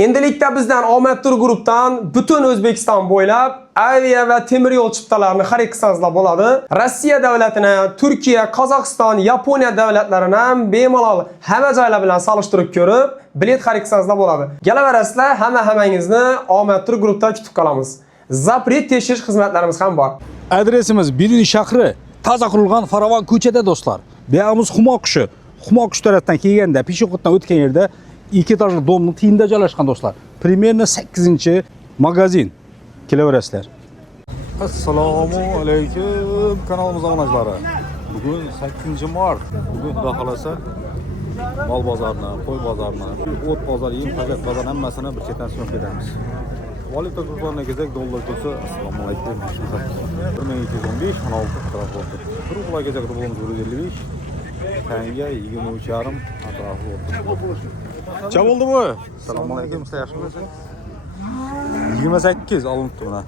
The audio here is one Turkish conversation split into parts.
Endilikda bizdan Omad Tur grupdan butun O'zbekiston bo'ylab aviya va temir yo'l chiptalarini xarid qilsangizlar bo'ladi. Rossiya davlatini, Turkiya, Qozog'iston, Yaponiya davlatlarini ham bemalol hamma joylar bilan solishtirib ko'rib, bilet xarid qilsangizlar bo'ladi. Kelaverasizlar, hammangizni Omad Tur grupdan kutib qolamiz. Zapret tekshirish xizmatlarimiz ham bor. Adresimiz Biruni shahri, toza qurilgan Faravan ko'chada do'stlar. Buyog'imiz Humo qushi. Humo qush tarafdan kelganda, peshobxonadan o'tgan yerda 2 etajli domning tiyinda joylashgan do'stlar. Примерно 8-magazin. Kelaverasizlar. Assalomu alaykum kanalimiz obunachilari. Bugun 8-mart. Bugun xudo xolasa mol bozorini, qo'y bozorini, o't bozori, yem paket bozor hammasini bir chetdan so'rib ketamiz. Valyuta kursiga kelsak, dollar kursi assalomu alaykum. 1215 16 taraf bo'ldi. Rubl kelsak, rublimiz 155. Tanga 23,5 atrofi bo'ldi. Cha bo'ldi bu? Assalomu alaykum, sizlar yaxshimisiz? 28 olinibdi mana.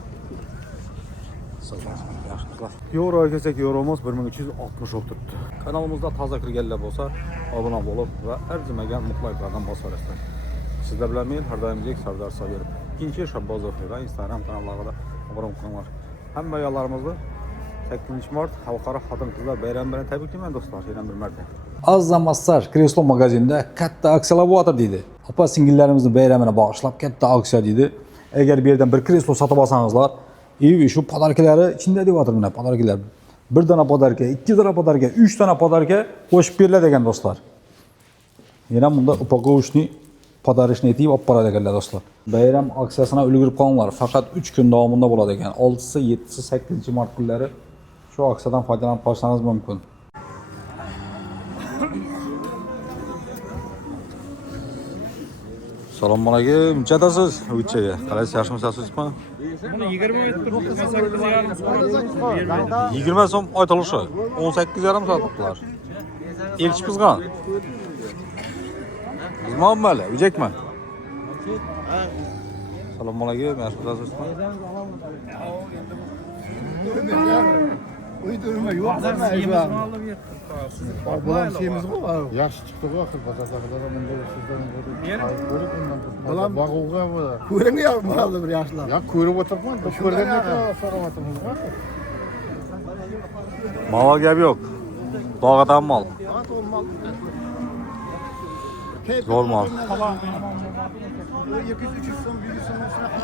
Euro kelsak, euromiz 1360 o'tibdi. Kanalimizda toza kirganlar bo'lsa, obuna bo'lib va arzimagan mutlaqlardan bosarasizlar. Sizlar bilan men har doimgidek Sardor Sobirov. Ikkinchi Shabbozov va Instagram kanallarida obuna qilinglar. Hamma ayollarimizni 8-mart xalqaro xotin-qizlar bayrami bilan tabriklayman do'stlar, yana bir marta. Azza Massaj Kreslo magazinida katta aksiyalar bo'lyapti deydi. Opa singillarimizni bayramini bag'ishlab katta aksiya deydi. Agar bu yerdan bir kreslo sotib olsangizlar, shu podarkalari ichida deyapti mana podarkalar. Bir dona podarka, 2 dona podarka, 3 dona podarka qo'shib beriladi ekan do'stlar. Yana bunda upakovishni podarishni etib olib boradi ekanlar do'stlar. Bayram aksiyasini ulgurib qolinglar. Faqat 3 kun davomida bo'ladi ekan. 6-si, 7-si, 8-mart kunlari shu aksiyadan foydalanib qolishingiz mumkin. Assalomu alaykum. Jadasiz o'tchaga. Qalaysiz, yaxshimisiz, sizmi? Buni 28 20 so'm aytilishi. 18,5 sotibdilar. Elchi qizg'on. Bizmanmi hali? O'jakmi? Assalomu alaykum. Yaxshimisiz, sizmi? Uydurma yo'q dema. Bulan şeyimiz bu. Yaxshi chiqdi bu axir bozorlarda bunday sizdan ko'rib bulan bag'uga bu. Ko'rinmayapmi hali bir yaxshilar? Yo'q, ko'rib o'tiribman. Ko'rganda so'ramatimiz bor. Mol gap yo'q. Dog'adan mol. Zo'r mol. 200-300 so'm, 100 so'm shunaqa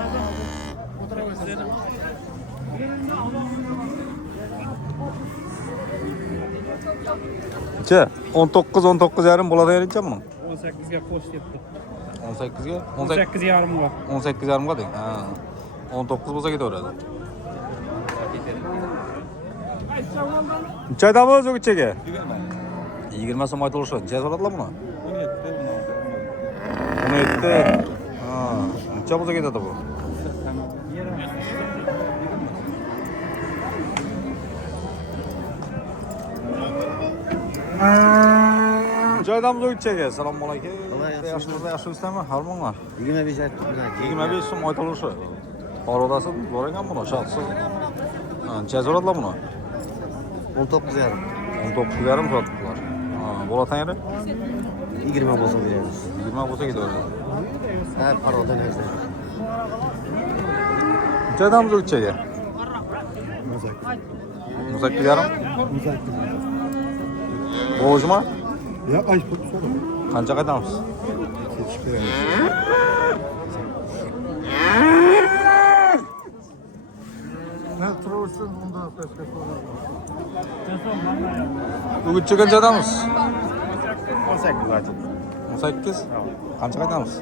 o'tiraversin. Che, 19-19,5 bo'ladi erinchami? 18 ga qo'sh debdi. 18 ga? 18,5 ga. 18,5 ga deng. Ha. 19 bo'lsa ketaveradi. Chaydamiz o'g'itchaga. 20 so'm aytilishi. Necha so'radilar buni? 17. Ha. Necha bo'lsa ketadi bu? Joydamiz o'g'itchaga. Assalomu alaykum. Yaxshimisiz, yaxshimisizmi? Harmonlar. 25 aytdim. 25 so'm aytilishi. Qorodasi bor ekan buni, shotsiz. Necha so'radilar buni? 19,5. 19,5 sotdilar. Ha, bo'latan yeri? 20 bo'lsa beramiz. 20 bo'lsa ketaveradi. Ha, parodan hozir. Joydamiz o'g'itchaga. 18,5. Bo'jmi? Ya aytib so'ra. Qancha qaytamiz? Ketib beramiz. Ne turursun bunda başka soru. O'g'itcha qancha qaytamiz? 18 aytdim. 18. Qancha qaytamiz?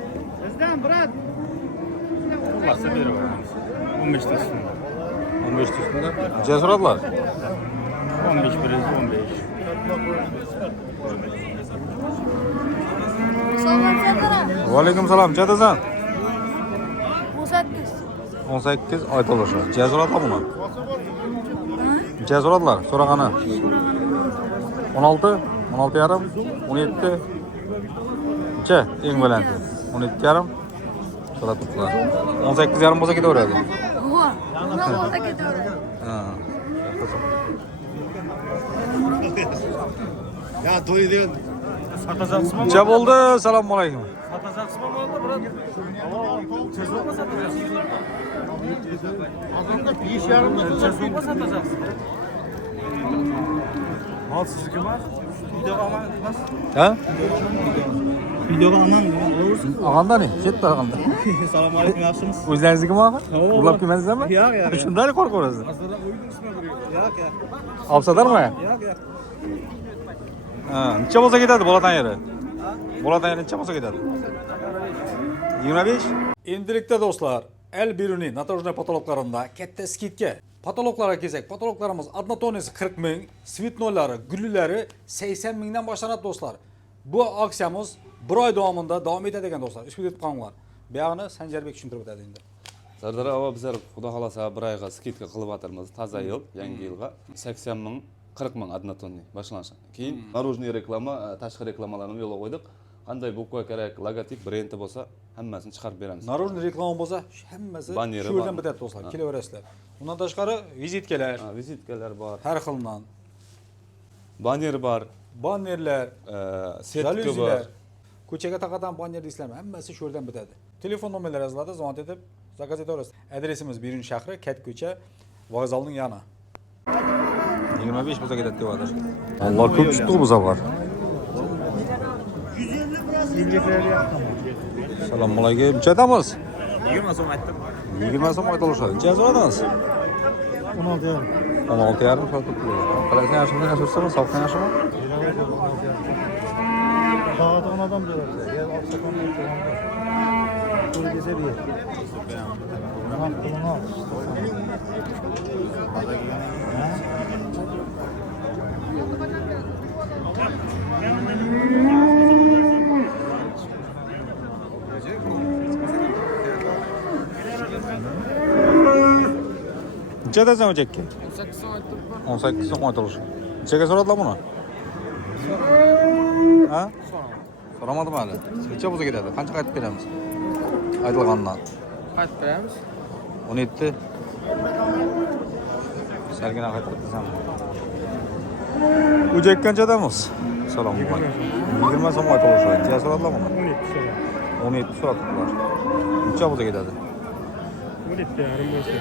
Bizdan brat. Olmasa beraveramiz. 15 ta üstünde. 15 üstünde. Necha so'radilar? 15 115. Va alaykum salom. Necha 18. 18 aytilishi. Necha so'radilar buni? Necha so'radilar? So'ragani. 16, 16,5, 17. Necha? Eng balanti. 17,5. So'radilar. 18,5 bo'lsa ketaveradi. Voy, nima bo'lsa ketaveradi. Ha. Ya to'ydi. Satacaksın mı? Necha bo'ldi? Assalomu alaykum. Satacaksın mı oldu bro? Azamda 5,5 Sopa satacaksın. Mal sizinki var. Videoga aman emas. Ha? Videoga aman olursun. Ağanda ne? Jetdi ağanda. Assalomu alaykum, yaxshimisiz? O'zlaringizga mi? Uxlab kelmaysizlarmi? Yo'q, yo'q. Shundan qo'rqaverasiz. Yo'q, yo'q. Olsalarmi? Yo'q, yo'q. Ha, necha bo'lsa ketadi Bolatan yeri? Bolatan yeri necha bo'lsa ketadi? 25. Endilikda do'stlar, El Biruni notajnoy patologlarında katta skidka. Patologlarga kelsak, patologlarimiz adnotonisi 40 ming, svitnoylari, gullilari 80 mingdan boshlanadi do'stlar. Bu aksiyamiz 1 oy davomida davom etadi ekan do'stlar. Ushbu deb qolinglar. Bu yoqni Sanjarbek tushuntirib o'tadi endi. Sardar aka bizlar xudo xolasa 1 oyga skidka qilib atarmiz. Toza yil, yangi yilga 80 ming, 40 ming adnotonni boshlanishi. Keyin narojniy reklama, tashqi reklamalarni yo'lga qo'ydik. Qanday bukva kerak, logotip, brendi bo'lsa, hammasini chiqarib beramiz. Narojniy reklama bo'lsa, hammasi Banneri shu yerdan bor. bitadi do'stlar. Kelaverasizlar. Undan tashqari vizitkalar, Vizitkalar bor, har xildan, banner bor, bannerlar, setka bor. jalyuzilar, ko'chaga taqatan banner deysizlarmi? Hammasi shu yerdan bitadi. Telefon nomerlari yoziladi, zvont etib zakaz etaverasiz. Adresimiz Birun shahri, Kat ko'cha, vokzalning yana. 25 bo'lsa ketadi deyotir. Allah ko'p chiqdi bu safar. Assalomu alaykum. Nechtamiz? 20 so'm aytdim. 20 so'm aytilishadi. Necha so'radingiz? 16. 16,5 so'm turibdi. Qalaysan, yaxshimi, yaxshimi, sog'san, yaxshimi? Dağıtığın adam diyorlar. Gel aksakan yapıyorlar. Kuru geze bir yer. Tamam, kulunu al. Necha desen o'jakka? 18 so'm aytilishi. Nechaga so'radilar buni? Ha? So'ramadim hali. Necha bo'lsa ketadi? Qancha qaytib beramiz? Aytilgandan. Qaytib beramiz. 17. Salgina qaytib desam. O'jak qanchadamiz? Assalomu alaykum. 20 so'm aytilishi. Necha so'radilar buni? 17 so'radilar. Necha bo'lsa ketadi? 17,5 bo'lsa.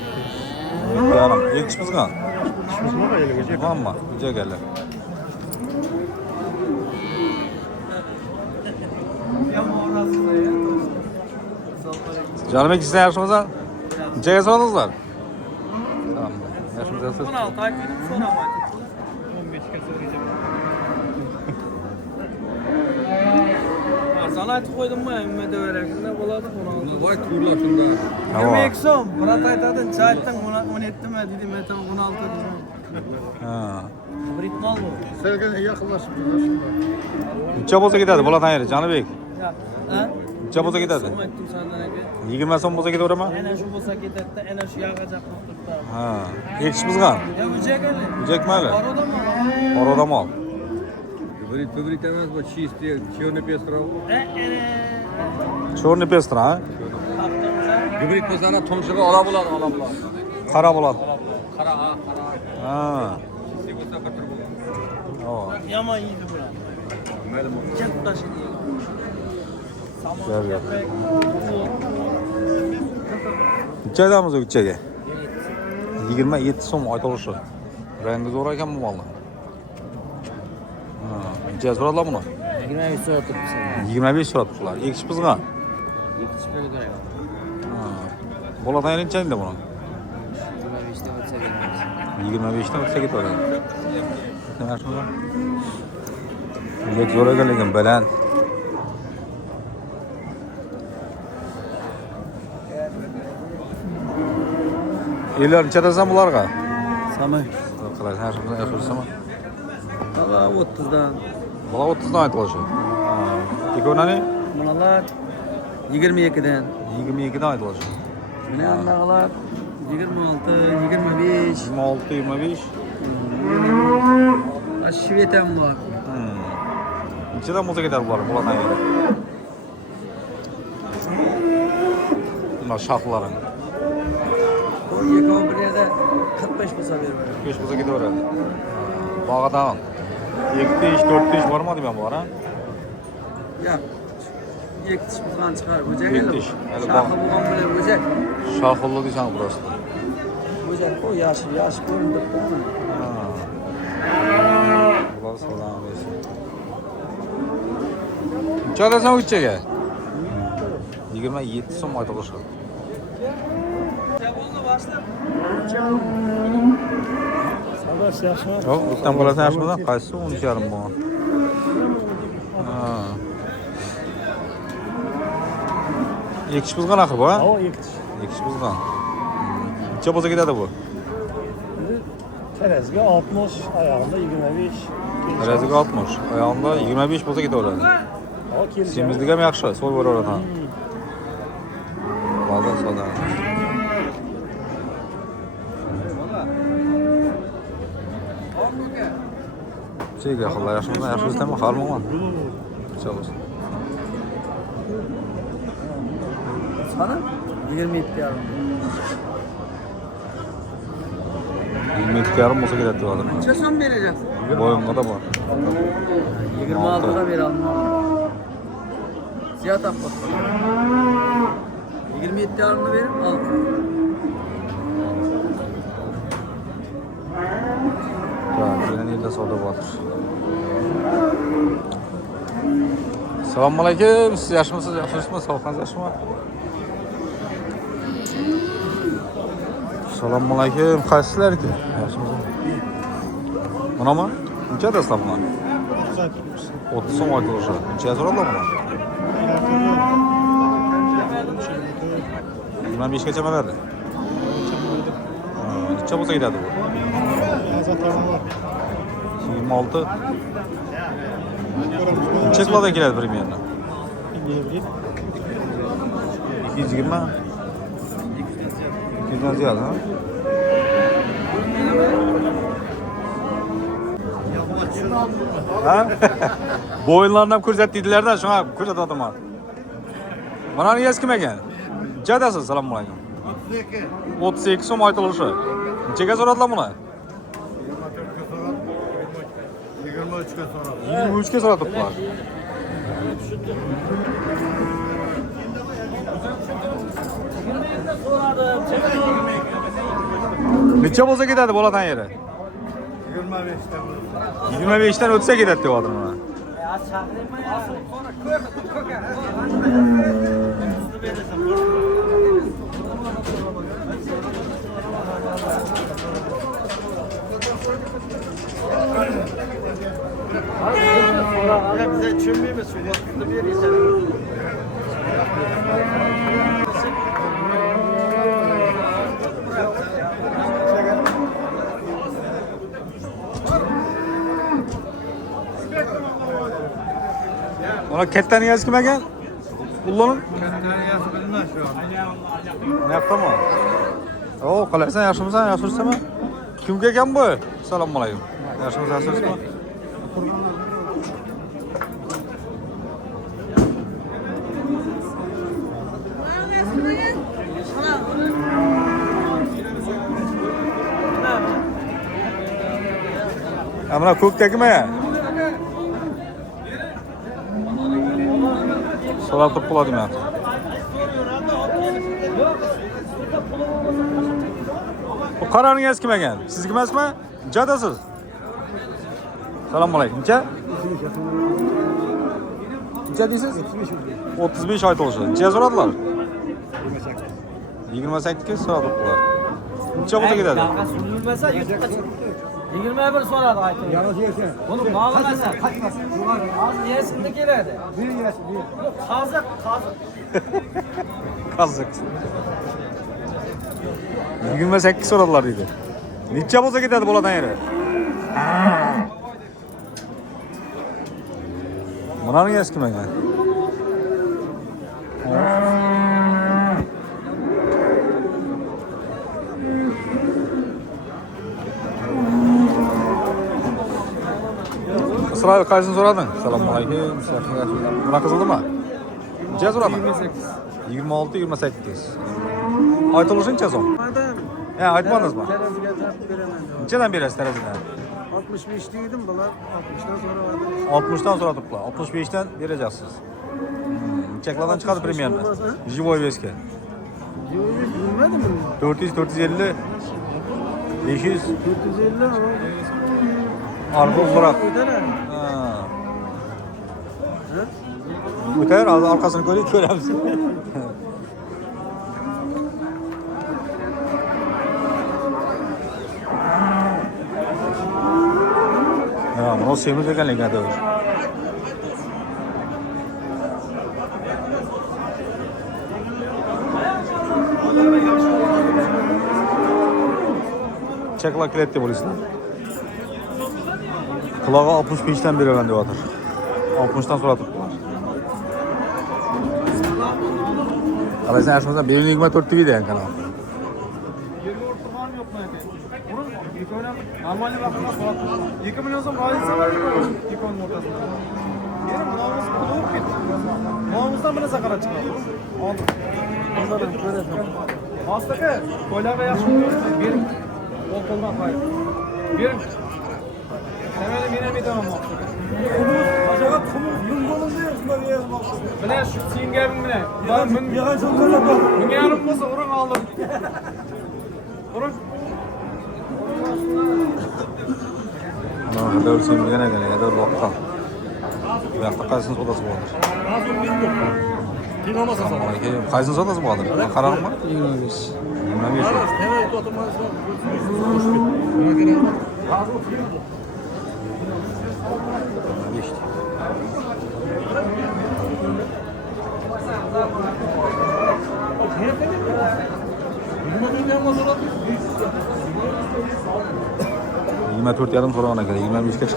Yaram, yekish bizgan. İşimiz var ya, öyle. Hamma, necha geldi? Canım ikisi yaxshimisan? Nechaga so'radingizlar? Tamam. Yaxshimisiz? 16 ay günüm sonra mı? 15'e söyleyeceğim. Sana aytib qo'ydim mi? Emme döverekinde bo'ladi 16. Voy turlar shunda. 22 so'm. Brat aytadi, "Necha aytding? 17 mi?" dedim, "Aytam 16 dedim." Ha. Bir mal bu. Sergen yaqinlashib turlar shunda. Necha bo'lsa ketadi Bolatan yeri, Janibek? Ya, ha? Necha bo'lsa ketadi? So'm aytdim sandan aka. 20 so'm bo'lsa ketaveraman? Ana shu bo'lsa ketadi, ana shu yog'acha qilib turibdi. Ha. Yekish bizgan. Ya ujak ana. Ujak mayli. Bor odam. Qorodam ol. Говорит emas, bu чистый, черный пестров. Chorni pestra, ha? Говорит, biz ana tumshug'i ola bo'ladi, ola bo'ladi. Qara bo'ladi. Qara, qara. Ha. Sevsa bir tur bo'ladi. Oh. Yomon yeydi bular. Katta shi deydi. Gel gel. Nechaydamiz u ichaga? 27 so'm aytilishi. Rangi zo'r ekan bu molni. Ha, necha so'radilar buni? 23 soat turibdi. 25 so'rabdilar. Ekish bizgan. Yetishmay kerak. Ha. Bolatan yeri necha endi buni? 25 dan o'tsa beramiz. 25 dan o'tsa ketadi. Yaxshimi? Bunga zo'r ekanligim baland. Ellar necha desam bularga? Samay. Qalaysan, yaxshimi? Baba 30 dan. Bola 30 dan aytilishi. Ha. Ikonani Bunalar 22 dan. 22 dan aytilishi. Mana anaqalar 26, 25. 26, 25. Ashvetam bor. Nechadan bo'lsa ketadi bular Bolatan yeri? Bunlar shoxlari. Bu yekov bir yerda 45 bo'lsa beraman. 5 bo'lsa ketaveradi. Bog'adan 2 tish, 4 tish bormi deyman bor, ha? Yo'q. Yektiş bulgan çıkar. Böcek Yektiş, hadi Şahı bak. bulgan bile böcek. Şahıllı diysen burası. Böcek o yaşı göründük de ona. Ulan salam versin. Çada sen uçacak. 27 so'm aytilishi. Savdosi yaxshimi? Yo'q, o'tdan bo'lasa yaxshimidan? Qaysi 13,5 bo'lgan. Ha. Ekish buzgan axir bu, ha? O yektish. Ekish buzgan. Necha bo'lsa ketadi bu? Teraziga 60, oyog'ida 25. Teraziga 60, oyog'ida 25 bo'lsa ketaveradi. O keldi. Semizlik ham yaxshi, so'l bo'raveradi ham. Valla soda. Chega xilla yaxshimidan yaxshi o'sdami, xalmoqman. Chog'is. Sana 27 yarım. 22,5 bo'lsa ketadi deb hozir. Neçe son vereceksin? Boyunga da bor. 26'da bir almam. Siyah takmak. 27 yarımını verin al. Benim yerdə soda batır. Selamun aleyküm. Siz yaşmısınız? Yaxşısınız? Sağlıqınız yaşmı? Selamun aleyküm. Qaysizlar ki? Yaxşımısınız? Buna mı? Neçə dəstə buna? 30 so'm aytılışı. Neçəyə soradılar buna? 25 keçə mələrdi? Neçə bo'lsa ketadi bu? 26. Neçə kilada keladi примерно? 220. 200'den ziyade ha? Ha? Bu oyunlardan ko'rsatdilardan shunga ko'rsataman. Mana ni eski ekan? Jadasiz, assalomu alaykum. 32 so'm aytilishi. Nechaga so'radilar buni? 23'ke so'radiblar. Necha bo'lsa ketadi bo'latan yeri? 25'ten o'tsa ketadi deb o'tirdim mana. Bize çömmemesin. Vaktinde bir yiyeceğim. Ona ketten niyaz kim ekan? Ullanın. Ne yaptı mı? Oo, qalaysan, yaxshimisan, yaxshisanmi? Kimga ekan bu? Assalomu alaykum. Yaxshimisiz, yaxshisizmi? Amına ko'kdagimi? So'rab turib qoladim men. Bu qaraningiz kim ekan? Sizniki emasmi? Jadasiz. Assalomu alaykum. Necha? Necha deysiz? 35 aytilishi. Necha so'radilar? 28 so'rab turibdilar. Necha bo'lsa ketadi? 21 so'radi aytib. Buni bağlamasa. Az yesimde keladi. Bir yesin, bir. Qazık. Kazık. 28 so'radilar deydi. Necha bo'lsa ketadi bo'latan yeri? Bunaning eski kim ekan? İsrail qaysini so'rading? Assalomu alaykum. Buna qizildimi? Necha so'rading? 26, 28. Aytilishi necha so'm? Ha, aytmadingizmi? Teraziga tartib beraman. Nechadan berasiz terazidan? 65 dedim bular 60'dan sonra vardı. 60'dan so'radiblar. 65'dan bereceksiniz. Çekladan çıkardı premierine. Живой веске. Bilmedim mi? 400, 450, 500. 450 ama. Arka olarak. Öder ha. Ha. Öter, arkasını görüyor, göremiz. Ya, bunu semiz ekanlik adı var. Çekla kiletti polisler. Kulağa 65'ten beri bende vardır. 60'tan sonra tuttular. Ama sen aşkımızdan 1.24 TV'de yani kanal. Normalde bakımda Suat. 2 milyon so'm g'oyatsalar ikon o'rtasida. Yana bunamiz qilib ketdi. Bunamizdan bir narsa qarab chiqadi. Oldi. Nazardan ko'rasan. Ostaka, qo'ylarga yaxshi ko'rasiz. Bering. Qo'ldan qo'ying. Bering. Temeli men ham aytaman maqsad. Ajoyib qumuz yum bo'lindi, shunday yeymoqchi. Mana shu sening gaping bilan. Men yig'an so'zlarga bor. Menga yarim bo'lsa urug' oldim. Urug' Hadi ölsün gene hadi bakkal. Bu yakta kaysın sodası vardır. Kaysın sodası vardır. Kararım mı? 25. 25 var. İşte. Yirmi 4 yarım sonra bana göre 25'e çıktı.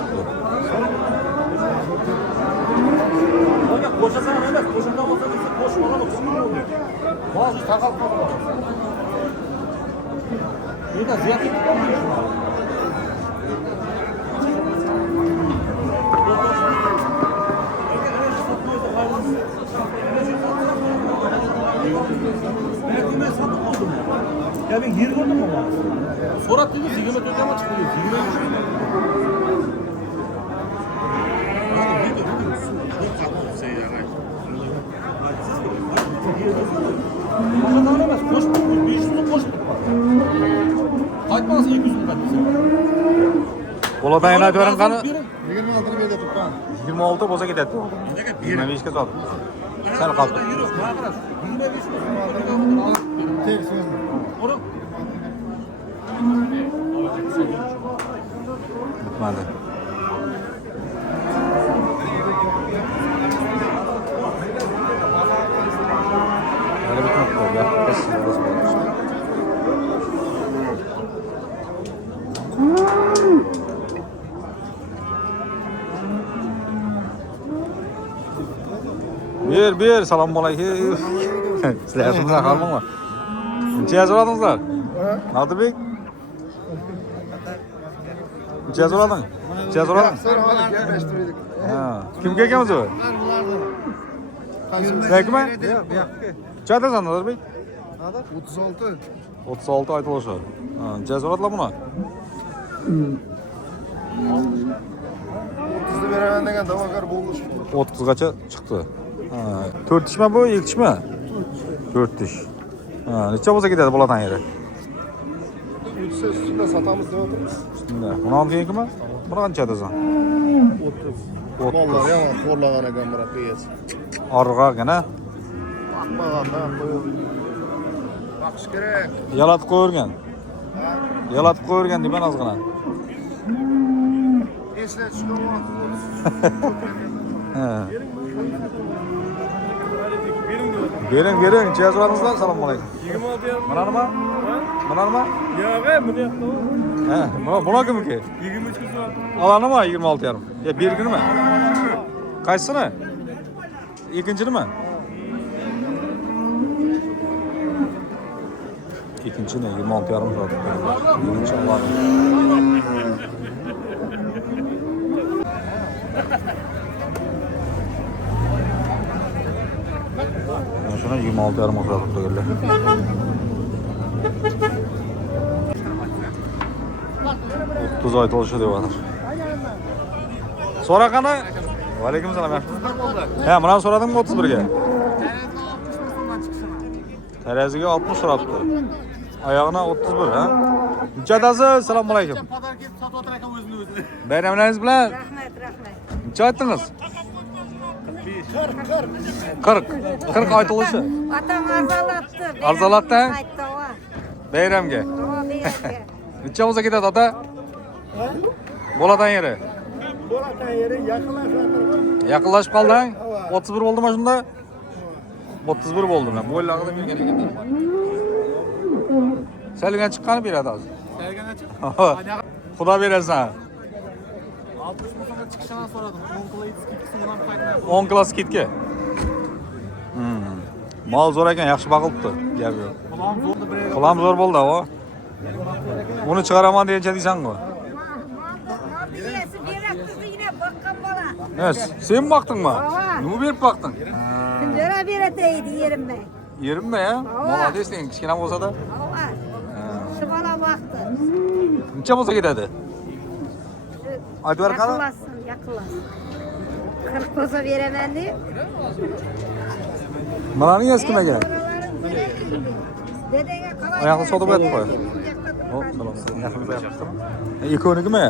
Koşasana Mehmet, koşanda olsa bizi koşma ona bak, sinir oluyor. Bazı takal kalma. Burada ziyafet tutamıyor şu an. Ben satıp oldum. Ya ben geri gördüm ama. Sonra dedi, zigime döneme çıktı. Zigime düştü. Koşan alamaz, koşma. 500'ü koştuk. Kayıtmazsa 200'ü kaçtı. Kola'dan yana diyorum kanı 26'ını bir de tuttan. 26 boza gider. 25'e sat. Sen kalk. Yürü, arkadaş. 25 olsun. Tek söz. Onu Bitmedi. Öyle bitmedi. Yaklaşık sodası vardır. Bir, selamun aleyküm. Sizler yaşınızdan kalmam mı? Cihaz oladınızlar. Adı Bey? Cihaz oladın? Cihaz oladın? Sonra hadi gelmeşti miydik? Kim gelkemiz o? Sen kime? Çayda sandılar Bey? 36. 36 ayet oluşu. Cihaz oladılar buna? 30'da beraber degen davakar bulmuş. 30 kaça çıktı? 4 diş mi bu, ilk diş mi? 4 diş. Neçe olsa gider bulatan yere? 3 söz üstünde satamız ne olur? Üstünde. Bunu alın kime? Buna kança edersen? 30. Vallahi yaman korlağana gamıra kıyız. Arığa gene. Bakmağandan koyuyor. Bakış gerek. Yalatıp koyurgen. Yalatıp koyurgen diye ben azgına. Esle çıkan vakit Verin. Cihaz olanızlar selamun aleyküm. 26 yarım. Mınar mı? Mınar mı? Ya be, bunu yaptı o. Buna kim ki? 23 kız var. Alanı mı 26 yarım? Ya bir günü mü? Kaçsını? İkincini mi? İkinci ne? 26 yarım zaten. İkinci var. Yani şuna 26 yarım olsa da geldi. Tuz ayet oluşu diyor vardır. Sonra kanı. Aleyküm selam ya. He, bundan soradın mı 31'ge? Teraziga 60 so'rabdi. Oyog'ina 31 ha. Necha adasi? Assalomu alaykum. Pazar ketib sotib o'tirar ekan o'zini o'zi. Bayramlaringiz bilan Rahmat, rahmat. necha aytdingiz? 40. 40 aytilishi. Otam arzonlatdi. Arzonlatdi, ha? Qaytdi, va. Bayramga. Va, berga. Necha bo'lsa ketadi ota? Bo'ladan yeri. Bo'latan yeri yaqinlashib. Yaqinlashib qolding? 31 bo'ldimi shunda? 31 bo'ldi men. Bo'ylag'ida bergan ekan. Salgan chiqqani beradi hozir. Kelgancha Xudo berasan. 60 so'mga chiqishini so'radim. 10 kilo skidkasini ham qaytmay. 10 klass skidka. Mol zo'r ekan, yaxshi boqilibdi. Gap yo'q. Qulam zo'r bo'ldi, o. Uni chiqaraman degancha deysan-ku. Birasi beraktiz yine baqqan bola. Yes, sen boqdingmi? Nima berib boqding? Kunjara berataydi yerimdan. Yerimmi, ha? Молодец, sen kichkina bo'lsa-da. Va. Shu bola vaqti. Necha bo'lsa ketadi? Aytib ber qani? Yaqinlashsin, yaqinlashsin. 40 bo'lsa beraman deb. Mananing eskimaga. Dedega qalay? Oyoqni sotib aytib qo'y. Hop, salom. Yaxshimisiz, yaxshimisizmi? Ekonomimi?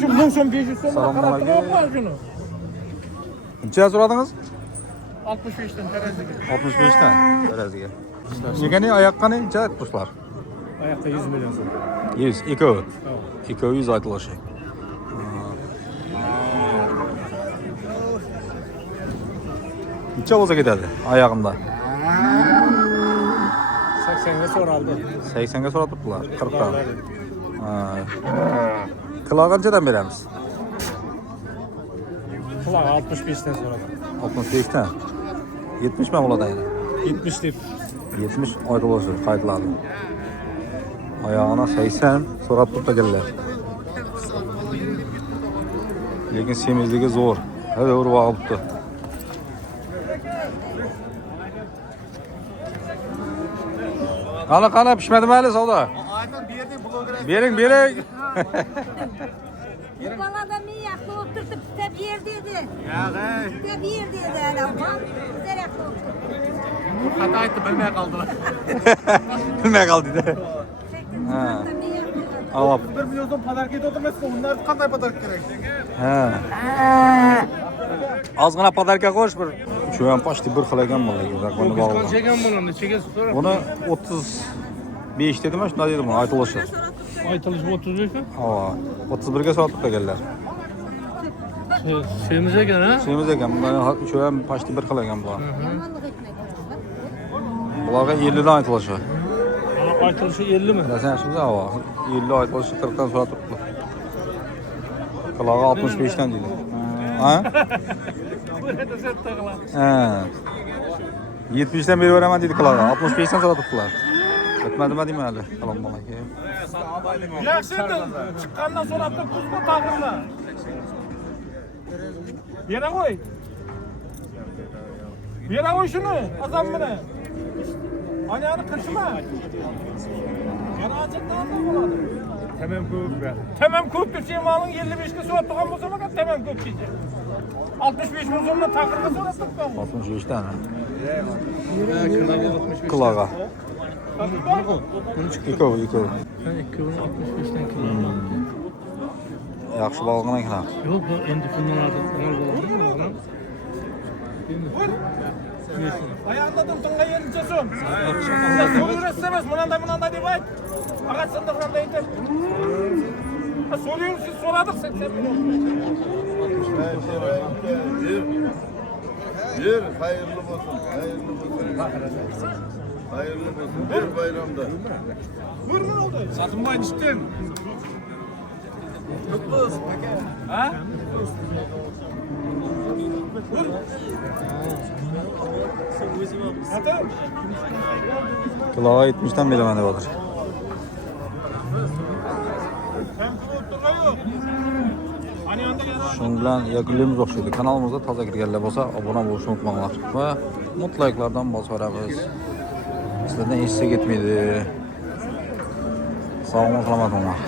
Shu 1000 so'm 500 so'm Assalomu qarab alaykum. turib shuni. Necha so'radingiz? 65 dan teraziga. 65 dan teraziga. Yegani oyoqqani necha aytibsizlar? Oyoqqa 100 million so'm. 100, ikkovi. Ikkovi 100 aytilishi. Necha bo'lsa ketadi oyog'imda? 80 ga so'raldi. 80 ga so'rab turibdilar, 40 dan. Kilo qanchadan beramiz? Quloq 65 dan so'radim. 65 dan. 70 mi bo'ladi endi? 70 deb. 70 aytilishi qaytiladi. Oyog'ini 80 so'rab turibdilar. Lekin semizligi zo'r. Hadi urib olibdi. Qani pishmadimi hali savdo? Aynan berdik bloger. Bering. Bu balada men yaxshi o'tirib bitta ber dedi. Yag'ay. Bitta ber dedi ana. Bizlar yaxshi o'tirib. Xato aytdi, bilmay qoldilar. Bilmay qoldi-da. Ha. Avop. 1 million so'm pazarga ketib o'tirmaysiz, undan qanday pazar kerak? Ha. Ozgina podarka qo'sh bir. Shu ham pochti bir xil ekan bo'laydi. Zakonni bog'lagan. Chegan bo'lamdi, chegan so'rab. Buni 35 dedimi, shunday dedim, aytilishi. Aytilish 35 mi? Ha, 31 ga sotib kelganlar. Semiz ekan, ha? Semiz ekan, shu ham pochti bir xil ekan bu. Bularga 50 dan aytilishi. Aytilishi 50 mi? Bilasan yaxshimiz, ha. 50 aytilishi 40 dan so'rab turibdi. Qulog'i 65 dan deydi. Ha? Ha. 70 dan berib beraman deydi qulog'i. 65 dan so'rab turibdilar. Bitmadimi deyman hali. Assalomu alaykum. Yaxshi edi. Chiqqandan so'rabdi, kuzga taqirlar. Bera qo'y. Bera qo'y shuni, azam bilan. Anyani qilishma. Yana ajatdan bo'ladi. Tamam ko'p ber. Tamam ko'p desa, malning 55 ga so'rab turgan bo'lsa, fakat tamam ko'p deydi. 65 ming so'mdan taqirga so'rab turgan. 65 dan. Qulog'i. Ikkovi. 65 dan kilo. Yaxshi bog'lagan ekan. Yo'q, bu endi kunlarda nima bo'ladi? Ayaqladim tunga 50 so'm. So'raysiz emas, bunday deb ayt. Faqat senda bunday aytib. So'raysiz, siz so'radik 80 million. Bir hayırlı olsun. Hayırlı olsun. Bir bayramda. Buyur ne oldu? Satılmayın işte. Kutlu ha? Qulog'i 70 dan beraman deb o'tir. Shuning bilan yakunlaymiz o'xshaydi. Kanalimizga toza kirganlar bo'lsa, obuna bo'lishni unutmanglar va mutlaqlardan bosib sizlardan esga ketmaydi. Sog' salomat bo'linglar.